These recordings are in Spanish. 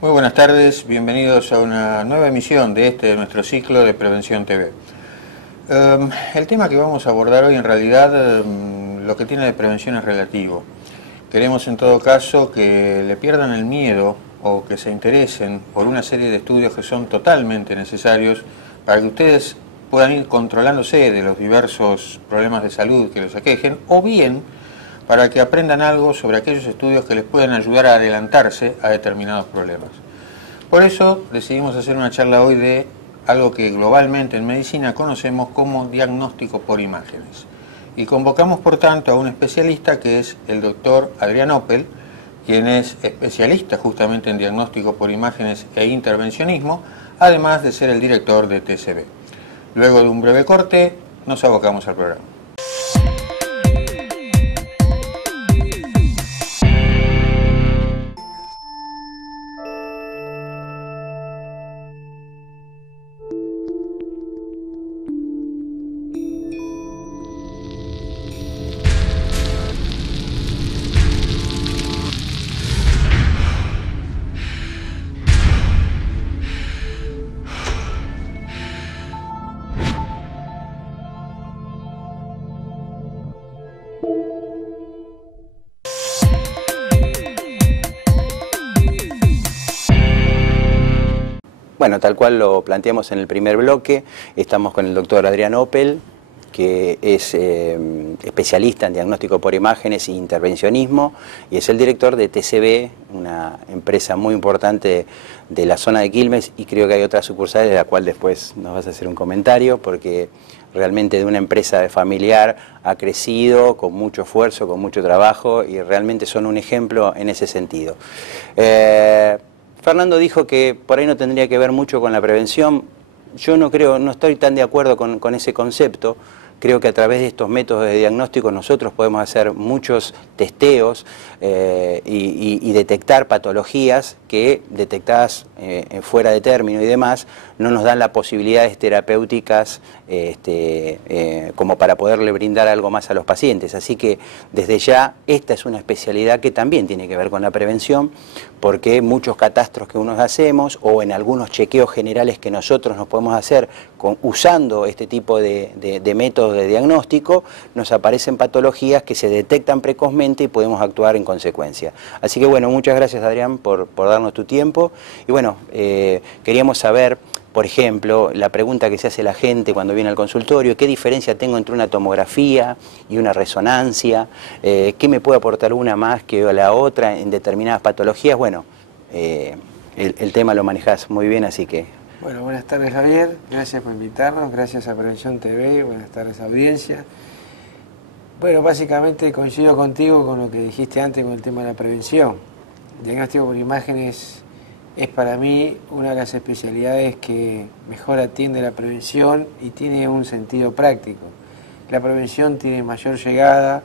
Muy buenas tardes, bienvenidos a una nueva emisión de nuestro ciclo de Prevención TV. El tema que vamos a abordar hoy en realidad lo que tiene de prevención es relativo. Queremos en todo caso que le pierdan el miedo o que se interesen por una serie de estudios que son totalmente necesarios para que ustedes puedan ir controlándose de los diversos problemas de salud que los aquejen, o bien para que aprendan algo sobre aquellos estudios que les pueden ayudar a adelantarse a determinados problemas. Por eso decidimos hacer una charla hoy de algo que globalmente en medicina conocemos como diagnóstico por imágenes. Y convocamos por tanto a un especialista que es el doctor Adrián Oppel, quien es especialista justamente en diagnóstico por imágenes e intervencionismo, además de ser el director de TCB. Luego de un breve corte, nos abocamos al programa. Bueno, tal cual lo planteamos en el primer bloque, estamos con el doctor Adrián Oppel, que es especialista en diagnóstico por imágenes e intervencionismo, y es el director de TCB, una empresa muy importante de la zona de Quilmes, y creo que hay otras sucursales de la cual después nos vas a hacer un comentario, porque realmente de una empresa familiar ha crecido con mucho esfuerzo, con mucho trabajo, y realmente son un ejemplo en ese sentido. Fernando dijo que por ahí no tendría que ver mucho con la prevención. Yo no estoy tan de acuerdo con ese concepto. Creo que a través de estos métodos de diagnóstico nosotros podemos hacer muchos testeos y detectar patologías que, detectadas fuera de término y demás, no nos dan las posibilidades terapéuticas como para poderle brindar algo más a los pacientes. Así que desde ya esta es una especialidad que también tiene que ver con la prevención, porque muchos catastros que unos hacemos o en algunos chequeos generales que nosotros nos podemos hacer usando este tipo de métodos de diagnóstico, nos aparecen patologías que se detectan precozmente y podemos actuar en consecuencia. Así que bueno, muchas gracias Adrián por darnos tu tiempo, y bueno, queríamos saber Por ejemplo, la pregunta que se hace la gente cuando viene al consultorio: ¿qué diferencia tengo entre una tomografía y una resonancia? ¿Qué me puede aportar una más que la otra en determinadas patologías? Bueno, el tema lo manejás muy bien, así que... Bueno, buenas tardes, Javier, gracias por invitarnos, gracias a Prevención TV, buenas tardes, audiencia. Bueno, básicamente coincido contigo con lo que dijiste antes con el tema de la prevención. El diagnóstico por imágenes es para mí una de las especialidades que mejor atiende la prevención y tiene un sentido práctico. La prevención tiene mayor llegada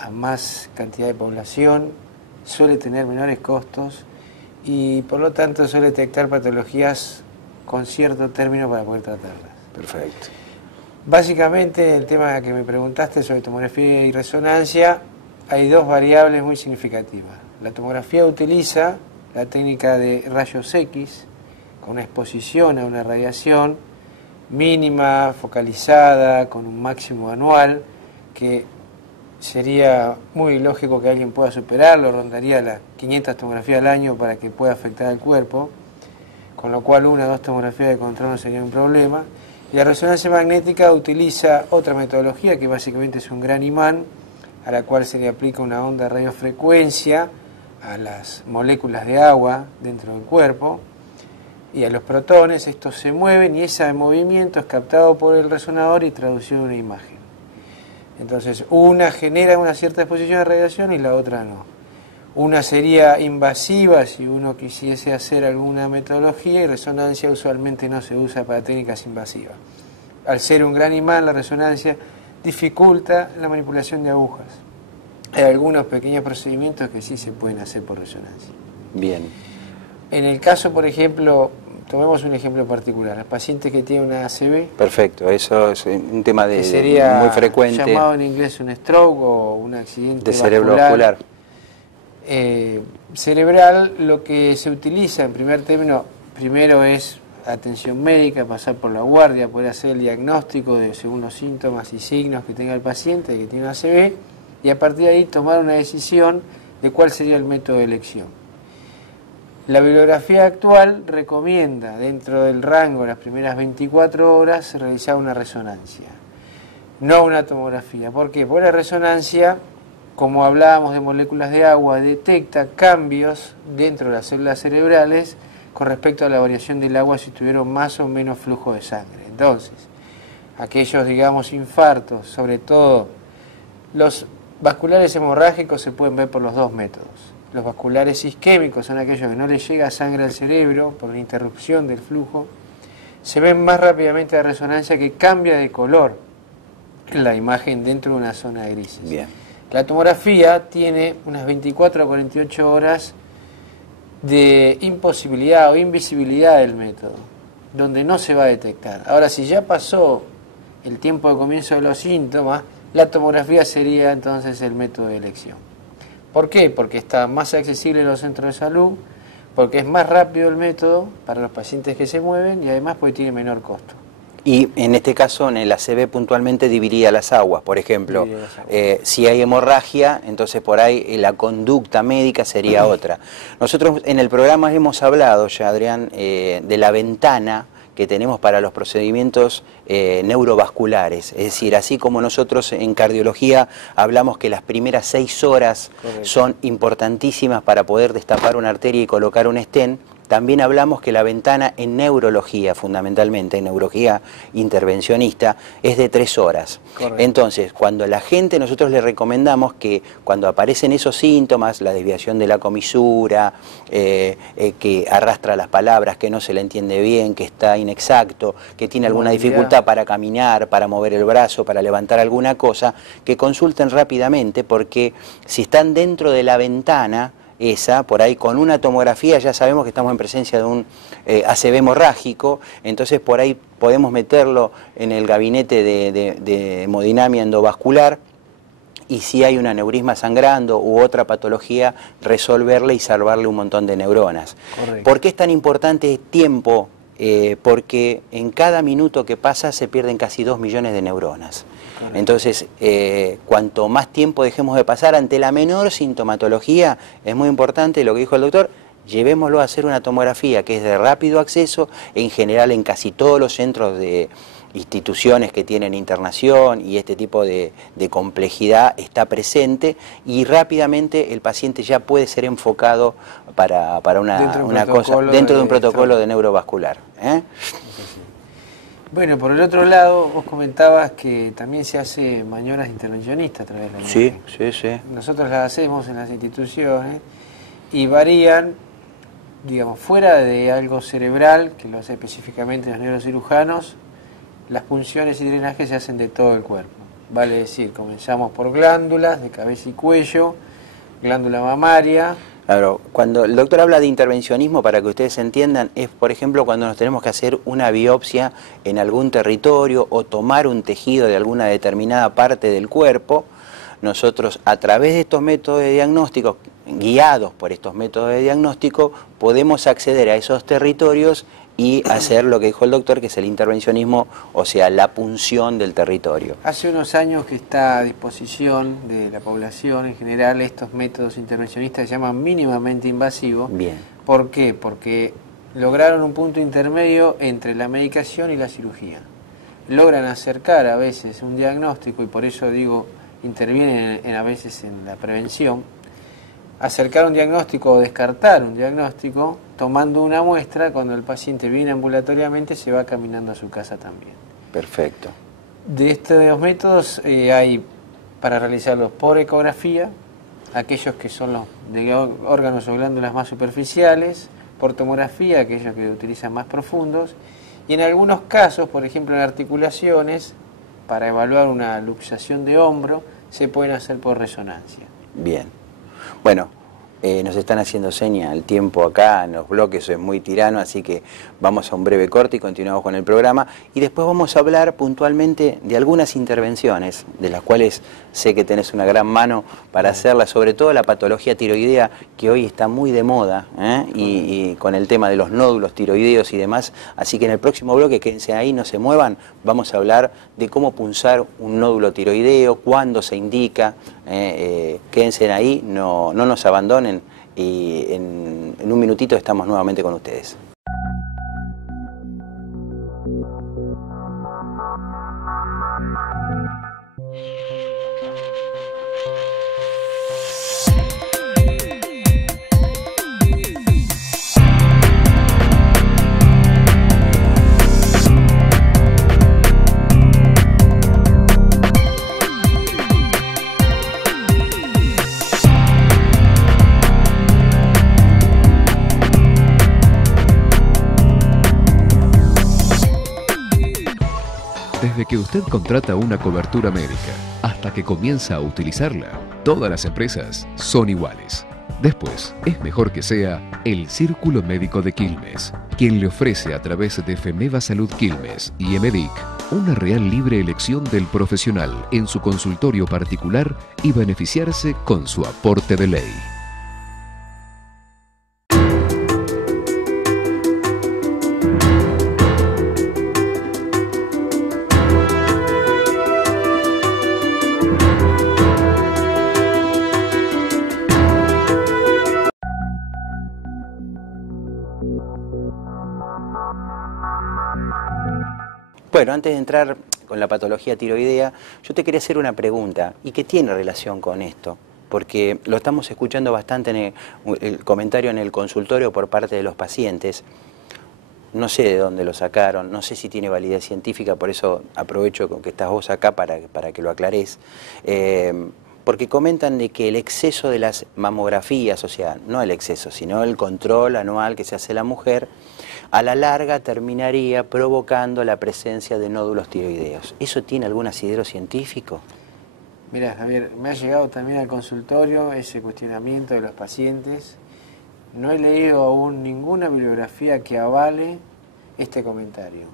a más cantidad de población, suele tener menores costos y por lo tanto suele detectar patologías con cierto término para poder tratarlas. Perfecto. Básicamente, el tema que me preguntaste sobre tomografía y resonancia, hay dos variables muy significativas. La tomografía utiliza la técnica de rayos X, con una exposición a una radiación mínima, focalizada, con un máximo anual, que sería muy lógico que alguien pueda superarlo, rondaría las 500 tomografías al año para que pueda afectar al cuerpo, con lo cual 1 o 2 tomografías de control no sería un problema. Y la resonancia magnética utiliza otra metodología que básicamente es un gran imán, a la cual se le aplica una onda de radiofrecuencia a las moléculas de agua dentro del cuerpo y a los protones. Estos se mueven y ese movimiento es captado por el resonador y traducido en una imagen. Entonces, una genera una cierta exposición a radiación y la otra no. Una sería invasiva si uno quisiese hacer alguna metodología, y resonancia usualmente no se usa para técnicas invasivas. Al ser un gran imán, la resonancia dificulta la manipulación de agujas. Hay algunos pequeños procedimientos que sí se pueden hacer por resonancia. Bien. En el caso, por ejemplo, tomemos un ejemplo particular, los pacientes que tienen una ACV. Perfecto, eso es un tema que sería muy frecuente. Llamado en inglés un stroke o un accidente de cerebro vascular. Cerebral, lo que se utiliza en primer término, primero es atención médica, pasar por la guardia, poder hacer el diagnóstico según los síntomas y signos que tenga el paciente que tiene una ACV, y a partir de ahí tomar una decisión de cuál sería el método de elección. La bibliografía actual recomienda, dentro del rango de las primeras 24 horas, realizar una resonancia, no una tomografía. ¿Por qué? Porque la resonancia, como hablábamos de moléculas de agua, detecta cambios dentro de las células cerebrales con respecto a la variación del agua si tuvieron más o menos flujo de sangre. Entonces, aquellos, digamos, infartos, sobre todo los vasculares hemorrágicos, se pueden ver por los dos métodos. Los vasculares isquémicos son aquellos que no les llega sangre al cerebro por una interrupción del flujo. Se ven más rápidamente la resonancia, que cambia de color la imagen dentro de una zona de grises. Bien. La tomografía tiene unas 24 a 48 horas de imposibilidad o invisibilidad del método, donde no se va a detectar. Ahora, si ya pasó el tiempo de comienzo de los síntomas, la tomografía sería entonces el método de elección. ¿Por qué? Porque está más accesible en los centros de salud, porque es más rápido el método para los pacientes que se mueven y además porque tiene menor costo. Y en este caso, en el ACV puntualmente dividiría las aguas. Por ejemplo, si hay hemorragia, entonces por ahí la conducta médica sería otra. Nosotros en el programa hemos hablado ya, Adrián, de la ventana que tenemos para los procedimientos neurovasculares. Es decir, así como nosotros en cardiología hablamos que las primeras 6 horas son importantísimas para poder destapar una arteria y colocar un stent, también hablamos que la ventana en neurología, fundamentalmente en neurología intervencionista, es de 3 horas. Correcto. Entonces, cuando a la gente nosotros le recomendamos que cuando aparecen esos síntomas, la desviación de la comisura, que arrastra las palabras, que no se le entiende bien, que está inexacto, que tiene alguna dificultad para caminar, para mover el brazo, para levantar alguna cosa, que consulten rápidamente, porque si están dentro de la ventana, por ahí con una tomografía ya sabemos que estamos en presencia de un ACV hemorrágico, entonces por ahí podemos meterlo en el gabinete de hemodinamia endovascular, y si hay un aneurisma sangrando u otra patología, resolverle y salvarle un montón de neuronas. Correcto. ¿Por qué es tan importante el tiempo? Porque en cada minuto que pasa se pierden casi 2 millones de neuronas. Correcto. Entonces, cuanto más tiempo dejemos de pasar ante la menor sintomatología, es muy importante lo que dijo el doctor, llevémoslo a hacer una tomografía que es de rápido acceso, en general en casi todos los centros de instituciones que tienen internación y este tipo de complejidad está presente, y rápidamente el paciente ya puede ser enfocado para una cosa dentro de un protocolo de neurovascular. Bueno, por el otro lado, vos comentabas que también se hace maniobras intervencionistas a través de la imagen. Sí. Nosotros las hacemos en las instituciones y varían, digamos, fuera de algo cerebral, que lo hace específicamente los neurocirujanos, las punciones y drenajes se hacen de todo el cuerpo. Vale decir, comenzamos por glándulas de cabeza y cuello, glándula mamaria. Claro, cuando el doctor habla de intervencionismo, para que ustedes entiendan, es por ejemplo cuando nos tenemos que hacer una biopsia en algún territorio o tomar un tejido de alguna determinada parte del cuerpo. Nosotros, a través de estos métodos de diagnóstico, guiados por estos métodos de diagnóstico, podemos acceder a esos territorios y hacer lo que dijo el doctor, que es el intervencionismo, o sea, la punción del territorio. Hace unos años que está a disposición de la población en general estos métodos intervencionistas, se llaman mínimamente invasivos. Bien. ¿Por qué? Porque lograron un punto intermedio entre la medicación y la cirugía. Logran acercar a veces un diagnóstico, y por eso digo, intervienen a veces en la prevención, acercar un diagnóstico o descartar un diagnóstico tomando una muestra. Cuando el paciente viene ambulatoriamente se va caminando a su casa también. Perfecto. De estos métodos hay para realizarlos por ecografía, aquellos que son los de órganos o glándulas más superficiales, por tomografía, aquellos que utilizan más profundos, y en algunos casos, por ejemplo en articulaciones, para evaluar una luxación de hombro, se pueden hacer por resonancia. Bien. Bueno, nos están haciendo seña el tiempo acá en los bloques, es muy tirano, así que vamos a un breve corte y continuamos con el programa. Y después vamos a hablar puntualmente de algunas intervenciones, de las cuales sé que tenés una gran mano para hacerlas, sobre todo la patología tiroidea, que hoy está muy de moda, y con el tema de los nódulos tiroideos y demás. Así que en el próximo bloque, quédense ahí, no se muevan, vamos a hablar de cómo punzar un nódulo tiroideo, cuándo se indica. Quédense ahí, no nos abandonen, y en un minutito estamos nuevamente con ustedes. Desde que usted contrata una cobertura médica hasta que comienza a utilizarla, todas las empresas son iguales. Después, es mejor que sea el Círculo Médico de Quilmes, quien le ofrece a través de Femeva Salud Quilmes y Emedic una real libre elección del profesional en su consultorio particular y beneficiarse con su aporte de ley. Bueno, antes de entrar con la patología tiroidea, yo te quería hacer una pregunta, y que tiene relación con esto, porque lo estamos escuchando bastante en el comentario en el consultorio por parte de los pacientes. No sé de dónde lo sacaron, no sé si tiene validez científica, por eso aprovecho con que estás vos acá para que lo aclarés. Porque comentan de que el exceso de las mamografías, o sea, no el exceso, sino el control anual que se hace la mujer, a la larga terminaría provocando la presencia de nódulos tiroideos. ¿Eso tiene algún asidero científico? Mirá, Javier, me ha llegado también al consultorio ese cuestionamiento de los pacientes. No he leído aún ninguna bibliografía que avale este comentario.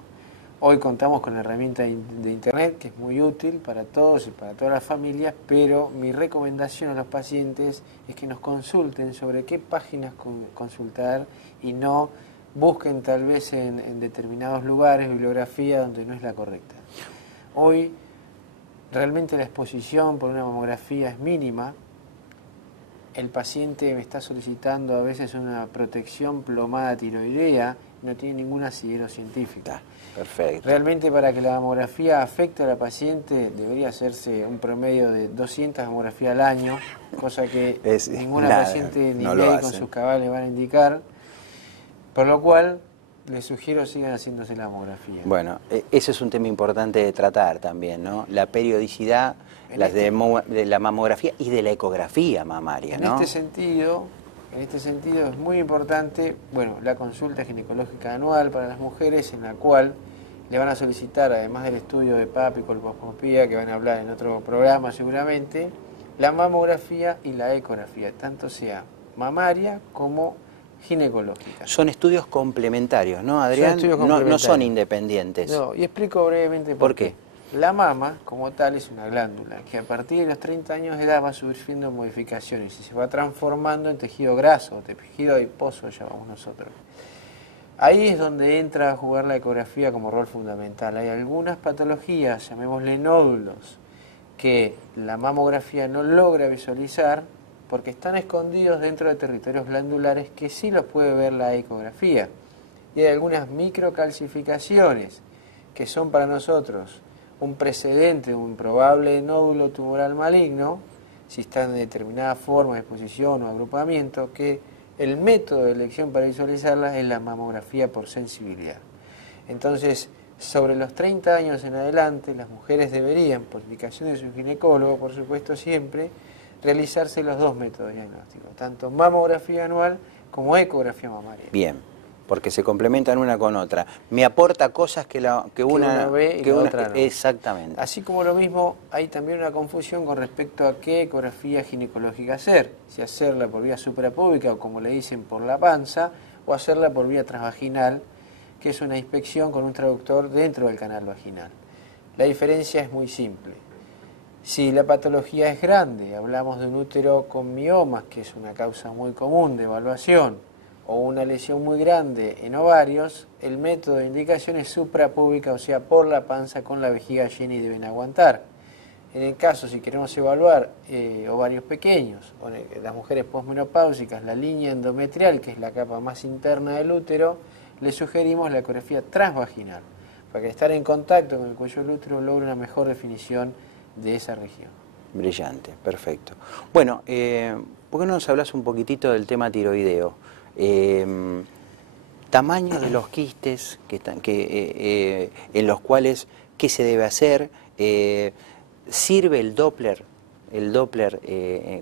Hoy contamos con la herramienta de internet, que es muy útil para todos y para todas las familias, pero mi recomendación a los pacientes es que nos consulten sobre qué páginas consultar y no busquen tal vez en determinados lugares bibliografía donde no es la correcta. Hoy realmente la exposición por una mamografía es mínima. el paciente me está solicitando a veces una protección plomada tiroidea, no tiene ningún asidero científico. Perfecto. Realmente para que la mamografía afecte a la paciente debería hacerse un promedio de 200 mamografías al año, cosa que ninguna paciente ni médico con sus cabales van a indicar, por lo cual les sugiero sigan haciéndose la mamografía. Bueno, ese es un tema importante de tratar también, ¿no? La periodicidad de la mamografía y de la ecografía mamaria, ¿no? En este sentido es muy importante, bueno, la consulta ginecológica anual para las mujeres, en la cual le van a solicitar, además del estudio de PAP y colposcopía, que van a hablar en otro programa seguramente, la mamografía y la ecografía, tanto sea mamaria como ginecológica. Son estudios complementarios, ¿no, Adrián? No son independientes. No, y explico brevemente por qué. La mama, como tal, es una glándula que a partir de los 30 años de edad va sufriendo modificaciones y se va transformando en tejido graso, tejido adiposo, llamamos nosotros. Ahí es donde entra a jugar la ecografía como rol fundamental. Hay algunas patologías, llamémosle nódulos, que la mamografía no logra visualizar porque están escondidos dentro de territorios glandulares que sí los puede ver la ecografía. Y hay algunas microcalcificaciones que son para nosotros un precedente de un probable nódulo tumoral maligno, si están de determinada forma, exposición o agrupamiento, que el método de elección para visualizarlas es la mamografía por sensibilidad. Entonces, sobre los 30 años en adelante, las mujeres deberían, por indicación de su ginecólogo, por supuesto siempre, realizarse los dos métodos diagnósticos, tanto mamografía anual como ecografía mamaria. Bien, porque se complementan una con otra. Me aporta cosas que una ve y la otra no. Exactamente. Así como lo mismo, hay también una confusión con respecto a qué ecografía ginecológica hacer. Si hacerla por vía suprapúbica o como le dicen por la panza, o hacerla por vía transvaginal, que es una inspección con un traductor dentro del canal vaginal. La diferencia es muy simple. Si la patología es grande, hablamos de un útero con miomas, que es una causa muy común de evaluación, o una lesión muy grande en ovarios, el método de indicación es suprapúbica, o sea, por la panza con la vejiga llena y deben aguantar. En el caso, si queremos evaluar ovarios pequeños, o las mujeres posmenopáusicas, la línea endometrial, que es la capa más interna del útero, le sugerimos la ecografía transvaginal, para que estar en contacto con el cuello del útero logre una mejor definición de esa región. Brillante, perfecto. Bueno, ¿por qué no nos hablas un poquitito del tema tiroideo? Tamaño de los quistes en los cuales, ¿qué se debe hacer? ¿Sirve el Doppler?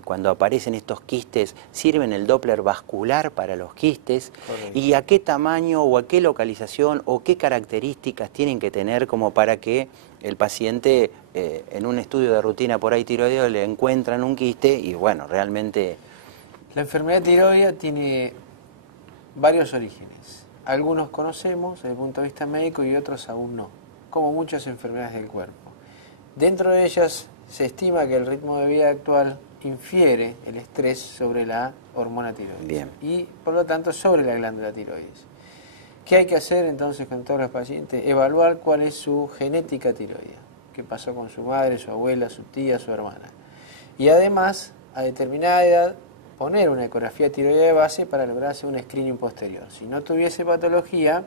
Cuando aparecen estos quistes, ¿sirven el Doppler vascular para los quistes? Correcto. ¿Y a qué tamaño o a qué localización o qué características tienen que tener como para que el paciente en un estudio de rutina por ahí tiroideo le encuentran un quiste y bueno, realmente... La enfermedad tiroidea tiene varios orígenes. Algunos conocemos desde el punto de vista médico y otros aún no, como muchas enfermedades del cuerpo. Dentro de ellas se estima que el ritmo de vida actual infiere el estrés sobre la hormona tiroides. Bien. Y por lo tanto sobre la glándula tiroides. ¿Qué hay que hacer entonces con todos los pacientes? Evaluar cuál es su genética tiroidea, qué pasó con su madre, su abuela, su tía, su hermana. Y además, a determinada edad, poner una ecografía tiroidea de base para lograrse un screening posterior. Si no tuviese patología,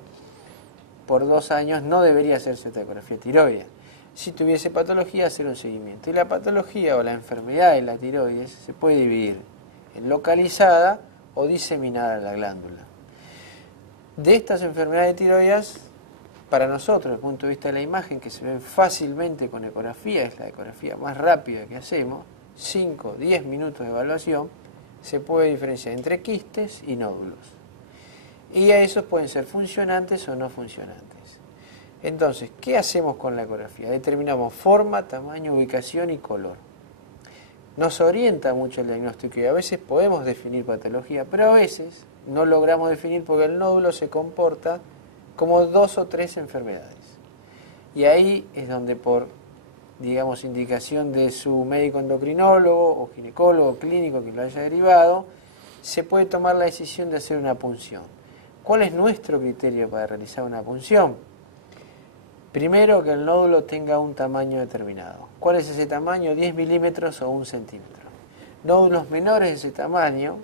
por 2 años no debería hacerse esta ecografía tiroidea. Si tuviese patología, hacer un seguimiento. Y la patología o la enfermedad de la tiroides se puede dividir en localizada o diseminada en la glándula. De estas enfermedades tiroides, para nosotros, desde el punto de vista de la imagen, que se ven fácilmente con ecografía, es la ecografía más rápida que hacemos, 5 o 10 minutos de evaluación, se puede diferenciar entre quistes y nódulos. Y a esos pueden ser funcionantes o no funcionantes. Entonces, ¿qué hacemos con la ecografía? Determinamos forma, tamaño, ubicación y color. Nos orienta mucho el diagnóstico y a veces podemos definir patología, pero a veces no logramos definir porque el nódulo se comporta como 2 o 3 enfermedades. Y ahí es donde por, digamos, indicación de su médico endocrinólogo o ginecólogo clínico que lo haya derivado, se puede tomar la decisión de hacer una punción. ¿Cuál es nuestro criterio para realizar una punción? Primero, que el nódulo tenga un tamaño determinado. ¿Cuál es ese tamaño? 10 milímetros o 1 centímetro. nódulos menores de ese tamaño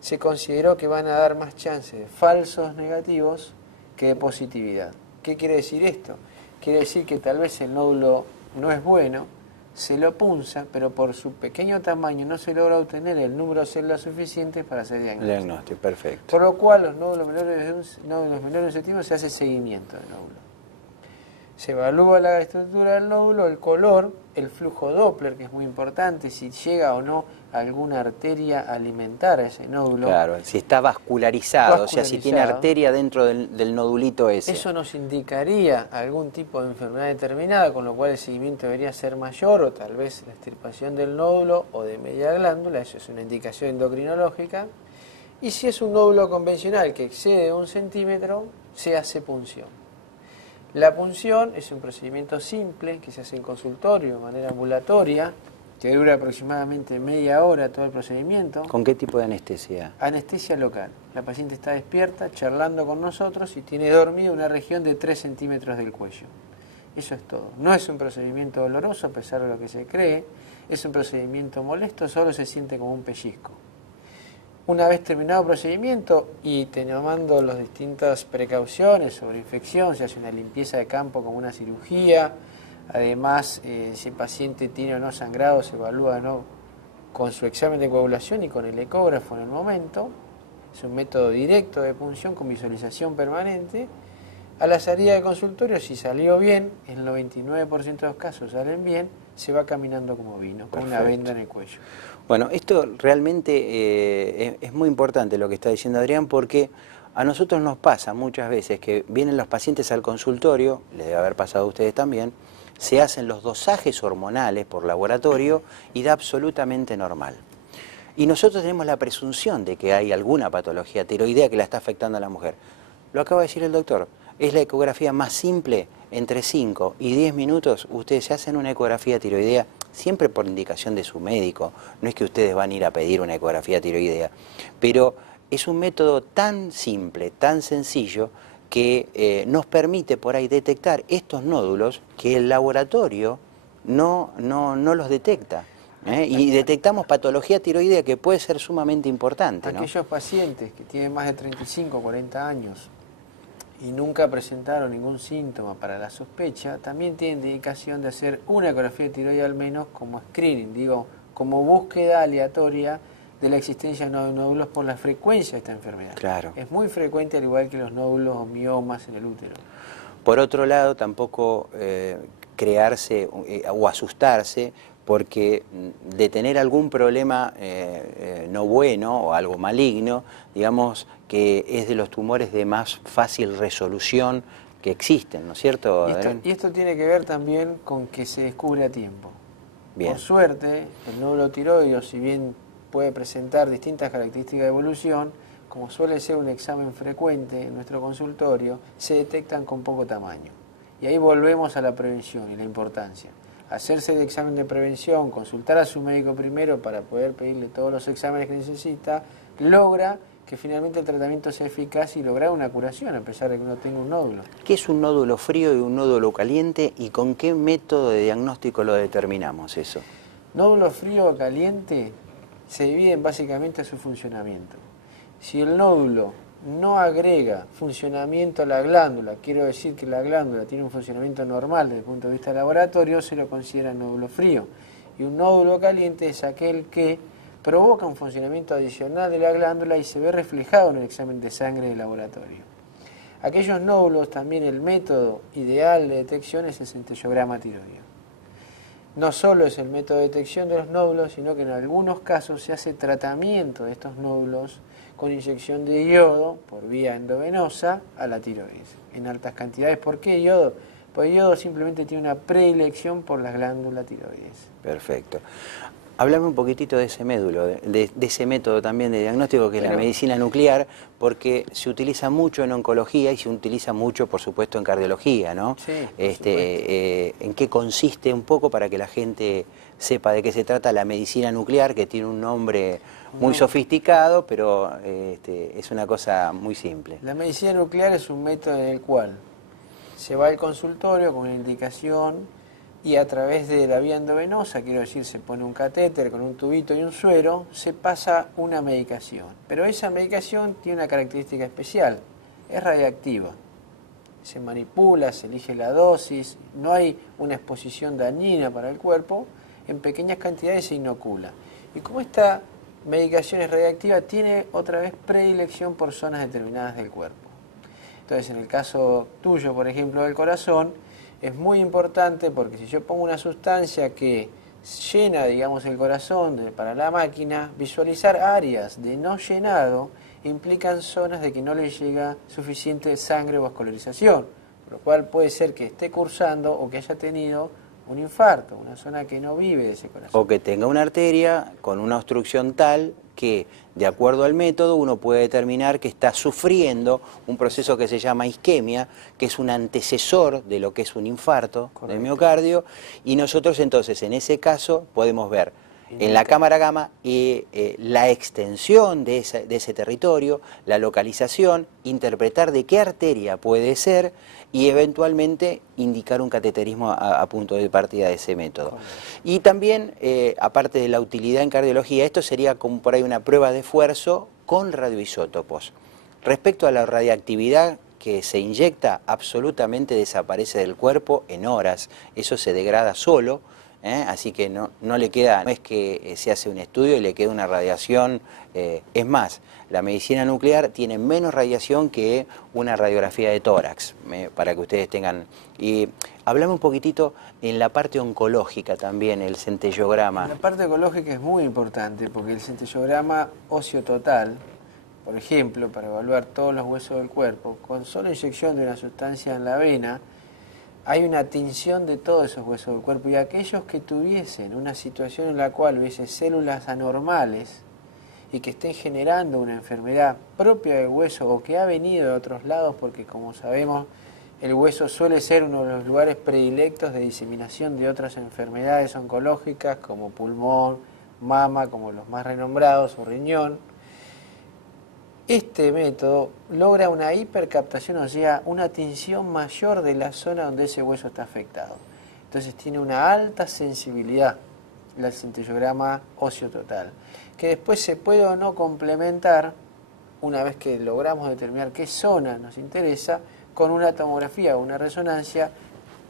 se consideró que van a dar más chances de falsos negativos que de positividad. ¿Qué quiere decir esto? Quiere decir que tal vez el nódulo no es bueno, se lo punza, pero por su pequeño tamaño no se logra obtener el número de células suficientes para hacer diagnóstico. Diagnóstico, perfecto. Por lo cual, los nódulos menores de un se hace seguimiento del nódulo. Se evalúa la estructura del nódulo, el color, el flujo Doppler, que es muy importante, si llega o no alguna arteria a alimentar a ese nódulo. Claro, si está vascularizado, o sea, si tiene arteria dentro del nodulito ese. Eso nos indicaría algún tipo de enfermedad determinada, con lo cual el seguimiento debería ser mayor, o tal vez la extirpación del nódulo o de media glándula, eso es una indicación endocrinológica. Y si es un nódulo convencional que excede 1 centímetro, se hace punción. La punción es un procedimiento simple que se hace en consultorio de manera ambulatoria, que dura aproximadamente media hora todo el procedimiento. ¿Con qué tipo de anestesia? Anestesia local. La paciente está despierta, charlando con nosotros y tiene dormido una región de 3 centímetros del cuello. Eso es todo. No es un procedimiento doloroso, a pesar de lo que se cree. Es un procedimiento molesto, solo se siente como un pellizco. Una vez terminado el procedimiento y tomando las distintas precauciones sobre infección, se hace una limpieza de campo como una cirugía. Además, si el paciente tiene o no sangrado, se evalúa o no con su examen de coagulación y con el ecógrafo en el momento. Es un método directo de punción con visualización permanente. A la salida del consultorio, si salió bien, en el 99% de los casos salen bien, se va caminando como vino, con una venda en el cuello. Bueno, esto realmente es muy importante lo que está diciendo Adrián, porque a nosotros nos pasa muchas veces que vienen los pacientes al consultorio, les debe haber pasado a ustedes también, se hacen los dosajes hormonales por laboratorio y da absolutamente normal. Y nosotros tenemos la presunción de que hay alguna patología tiroidea que la está afectando a la mujer. Lo acaba de decir el doctor, es la ecografía más simple, entre 5 y 10 minutos ustedes se hacen una ecografía tiroidea, siempre por indicación de su médico, no es que ustedes van a ir a pedir una ecografía tiroidea, pero es un método tan simple, tan sencillo, que nos permite por ahí detectar estos nódulos que el laboratorio no los detecta. Y detectamos patología tiroidea que puede ser sumamente importante, ¿no? Aquellos pacientes que tienen más de 35 o 40 años y nunca presentaron ningún síntoma para la sospecha, también tienen indicación de hacer una ecografía de tiroides al menos como screening, digo, como búsqueda aleatoria de la existencia de nódulos por la frecuencia de esta enfermedad. Claro. Es muy frecuente, al igual que los nódulos o miomas en el útero. Por otro lado, tampoco crearse o asustarse, porque de tener algún problema no bueno o algo maligno, digamos que es de los tumores de más fácil resolución que existen, ¿no es cierto? Y esto tiene que ver también con que se descubre a tiempo. Bien. Por suerte, el nódulo tiroideo, si bien puede presentar distintas características de evolución, como suele ser un examen frecuente en nuestro consultorio, se detectan con poco tamaño. Y ahí volvemos a la prevención y la importancia. Hacerse el examen de prevención, consultar a su médico primero para poder pedirle todos los exámenes que necesita, logra que finalmente el tratamiento sea eficaz y lograr una curación a pesar de que uno tenga un nódulo. ¿Qué es un nódulo frío y un nódulo caliente y con qué método de diagnóstico lo determinamos eso? Nódulo frío o caliente se dividen básicamente a su funcionamiento. Si el nódulo no agrega funcionamiento a la glándula, quiero decir que la glándula tiene un funcionamiento normal desde el punto de vista laboratorio, se lo considera nódulo frío. Y un nódulo caliente es aquel que provoca un funcionamiento adicional de la glándula y se ve reflejado en el examen de sangre de laboratorio. Aquellos nódulos, también el método ideal de detección es el centellograma tiroideo. No solo es el método de detección de los nódulos, sino que en algunos casos se hace tratamiento de estos nódulos con inyección de yodo por vía endovenosa a la tiroides, en altas cantidades. ¿Por qué yodo? Pues el yodo simplemente tiene una predilección por la glándula tiroides. Perfecto. Háblame un poquitito de ese médulo, de ese método también de diagnóstico que es la medicina nuclear, porque se utiliza mucho en oncología y se utiliza mucho, por supuesto, en cardiología, ¿no? Sí, ¿En qué consiste un poco para que la gente sepa de qué se trata la medicina nuclear, que tiene un nombre muy sofisticado, pero es una cosa muy simple? La medicina nuclear es un método en el cual se va al consultorio con una indicación y a través de la vía endovenosa, quiero decir, se pone un catéter con un tubito y un suero, se pasa una medicación. Pero esa medicación tiene una característica especial, es radiactiva. Se manipula, se elige la dosis, no hay una exposición dañina para el cuerpo, en pequeñas cantidades se inocula. Y como esta medicación es radiactiva, tiene otra vez predilección por zonas determinadas del cuerpo. Entonces, en el caso tuyo, por ejemplo, del corazón, es muy importante porque si yo pongo una sustancia que llena, digamos, el corazón para la máquina, visualizar áreas de no llenado implican zonas de que no le llega suficiente sangre o vascularización, por lo cual puede ser que esté cursando o que haya tenido un infarto, una zona que no vive de ese corazón. O que tenga una arteria con una obstrucción tal que, de acuerdo al método, uno puede determinar que está sufriendo un proceso que se llama isquemia, que es un antecesor de lo que es un infarto del miocardio, y nosotros entonces en ese caso podemos ver en la cámara gamma la extensión de ese territorio, la localización, interpretar de qué arteria puede ser y eventualmente indicar un cateterismo a punto de partida de ese método. Y también, aparte de la utilidad en cardiología, esto sería como por ahí una prueba de esfuerzo con radioisótopos. Respecto a la radiactividad que se inyecta, absolutamente desaparece del cuerpo en horas, eso se degrada solo. Así que no le queda, no es que se hace un estudio y le queda una radiación, es más, la medicina nuclear tiene menos radiación que una radiografía de tórax, para que ustedes tengan. Y hablamos un poquitito en la parte oncológica también, el centellograma. La parte oncológica es muy importante porque el centellograma óseo total, por ejemplo, para evaluar todos los huesos del cuerpo, con sola inyección de una sustancia en la vena, hay una tinción de todos esos huesos del cuerpo y aquellos que tuviesen una situación en la cual hubiese células anormales y que estén generando una enfermedad propia del hueso o que ha venido de otros lados, porque como sabemos el hueso suele ser uno de los lugares predilectos de diseminación de otras enfermedades oncológicas como pulmón, mama, como los más renombrados, o riñón. Este método logra una hipercaptación, o sea, una tinción mayor de la zona donde ese hueso está afectado. Entonces tiene una alta sensibilidad el centellograma óseo total, que después se puede o no complementar, una vez que logramos determinar qué zona nos interesa, con una tomografía o una resonancia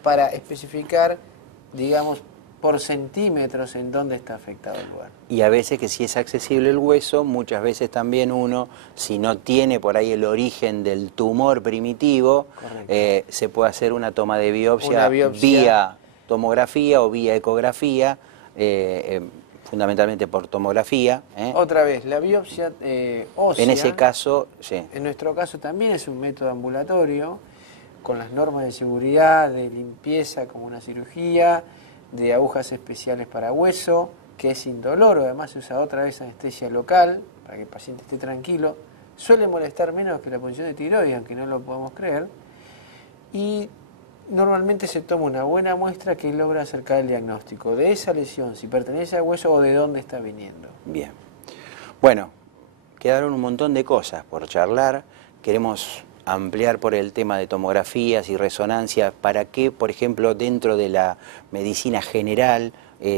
para especificar, digamos, por centímetros en dónde está afectado el lugar. Y a veces que si es accesible el hueso, muchas veces también uno, si no tiene por ahí el origen del tumor primitivo, se puede hacer una toma de biopsia vía tomografía o vía ecografía, fundamentalmente por tomografía. Otra vez, la biopsia ósea, en ese caso, sí. En nuestro caso también es un método ambulatorio, con las normas de seguridad, de limpieza como una cirugía, de agujas especiales para hueso, que es indoloro, además se usa otra vez anestesia local, para que el paciente esté tranquilo. Suele molestar menos que la punción de tiroides, aunque no lo podemos creer. Y normalmente se toma una buena muestra que logra acercar el diagnóstico de esa lesión, si pertenece al hueso o de dónde está viniendo. Bien. Bueno, quedaron un montón de cosas por charlar. Queremos ampliar por el tema de tomografías y resonancias, para que, por ejemplo, dentro de la medicina general,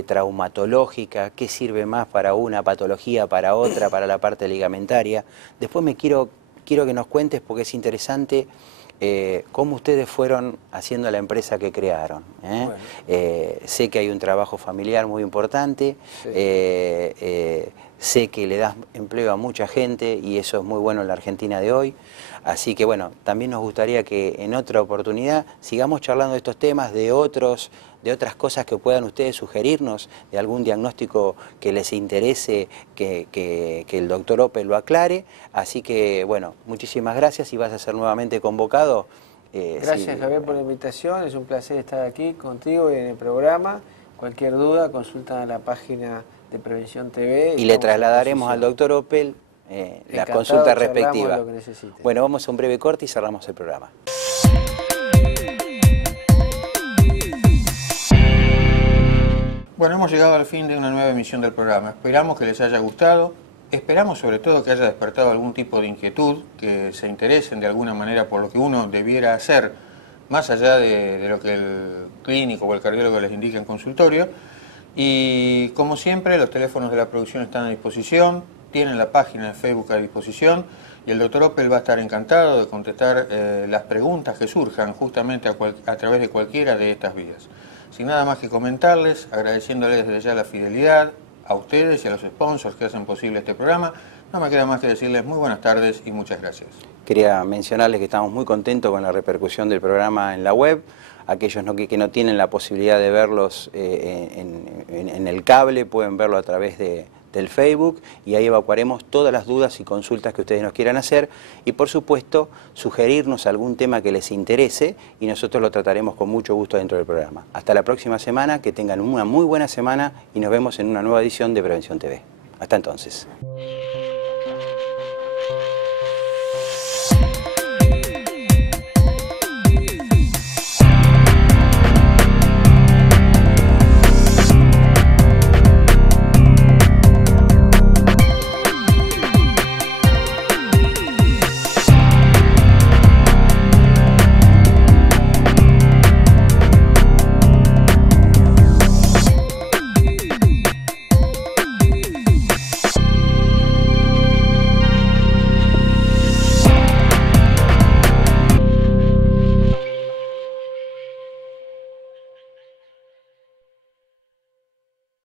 traumatológica, qué sirve más para una patología, para otra, para la parte ligamentaria. Después quiero que nos cuentes, porque es interesante, cómo ustedes fueron haciendo la empresa que crearon. Bueno. Sé que hay un trabajo familiar muy importante, sí. Sé que le das empleo a mucha gente y eso es muy bueno en la Argentina de hoy. Así que bueno, también nos gustaría que en otra oportunidad sigamos charlando de estos temas, de otras cosas que puedan ustedes sugerirnos, de algún diagnóstico que les interese que el doctor Oppel lo aclare. Así que bueno, muchísimas gracias y vas a ser nuevamente convocado. Gracias, Javier, por la invitación. Es un placer estar aquí contigo y en el programa. Cualquier duda, consulta en la página de Prevención TV. Y le trasladaremos al doctor Oppel la consulta respectiva. Bueno, vamos a un breve corte y cerramos el programa. Bueno, hemos llegado al fin de una nueva emisión del programa. Esperamos que les haya gustado. Esperamos sobre todo que haya despertado algún tipo de inquietud, que se interesen de alguna manera por lo que uno debiera hacer más allá de lo que el clínico o el cardiólogo les indique en consultorio. Y como siempre, los teléfonos de la producción están a disposición, tienen la página de Facebook a disposición y el doctor Oppel va a estar encantado de contestar las preguntas que surjan justamente a través de cualquiera de estas vías. Sin nada más que comentarles, agradeciéndoles desde ya la fidelidad a ustedes y a los sponsors que hacen posible este programa, no me queda más que decirles muy buenas tardes y muchas gracias. Quería mencionarles que estamos muy contentos con la repercusión del programa en la web. Aquellos que no tienen la posibilidad de verlos en el cable pueden verlo a través del Facebook y ahí evacuaremos todas las dudas y consultas que ustedes nos quieran hacer y por supuesto sugerirnos algún tema que les interese y nosotros lo trataremos con mucho gusto dentro del programa. Hasta la próxima semana, que tengan una muy buena semana y nos vemos en una nueva edición de Prevención TV. Hasta entonces.